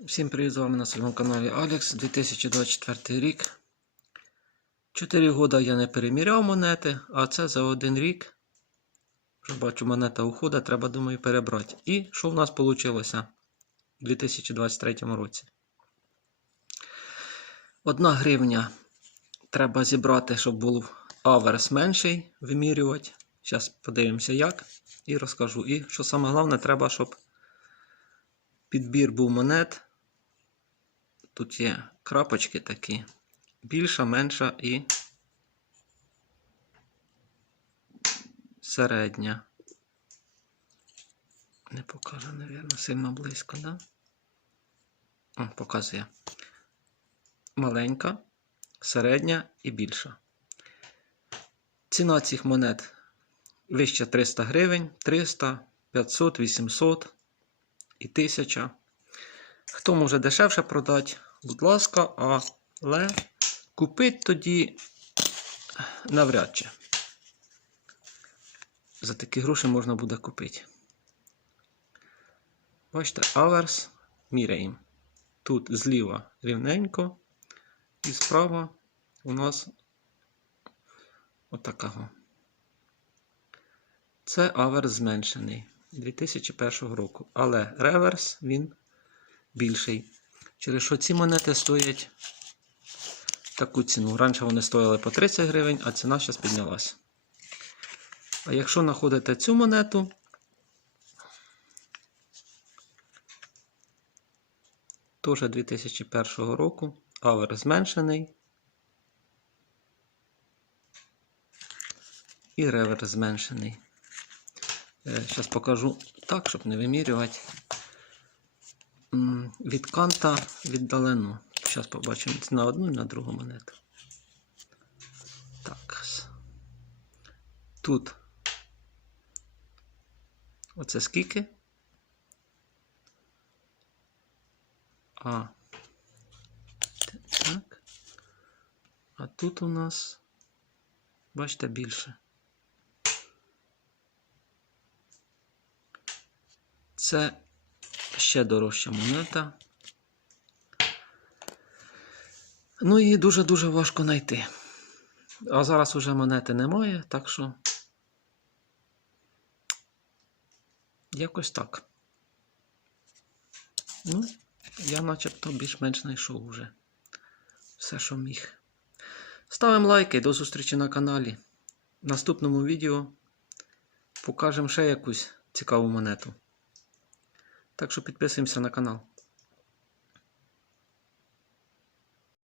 Всім привіт, з вами на своєму каналі Алекс 2024 рік. 4 роки я не переміряв монети, а це за один рік. Вже бачу, монета уходить, треба, думаю, перебрати. І що в нас вийшло у 2023 році? Одна гривня треба зібрати, щоб був аверс менший, вимірювати. Зараз подивимося як і розкажу. І що саме головне, треба, щоб підбір був монет. Тут є крапочки такі. Більша, менша і середня. Не покаже, мабуть, сильно близько, да? О, показує. Маленька, середня і більша. Ціна цих монет вище 300 гривень, 300, 500, 800 і 1000. Хто може дешевше продати, будь ласка, але купити тоді навряд чи. За такі гроші можна буде купити. Бачите, аверс міряємо. Тут зліва рівненько, і справа у нас отакого. Це аверс зменшений 2001 року. Але реверс він більший. Через що ці монети стоять таку ціну. Раніше вони стояли по 30 гривень, а ціна зараз піднялась. А якщо знаходите цю монету, теж 2001 року, авер зменшений. І ревер зменшений. Зараз покажу так, щоб не вимірювати. Від канта віддалено. Зараз побачимо на одну і на другу монету. Так. Тут. Оце скільки? А. Так. А тут у нас, бачите, більше. Це ще дорожча монета. Ну і дуже-дуже важко знайти. А зараз уже монети немає, так що якось так. Ну, я начебто більш-менш знайшов уже все, що міг. Ставимо лайки, до зустрічі на каналі. В наступному відео покажемо ще якусь цікаву монету. Так що підписуємося на канал.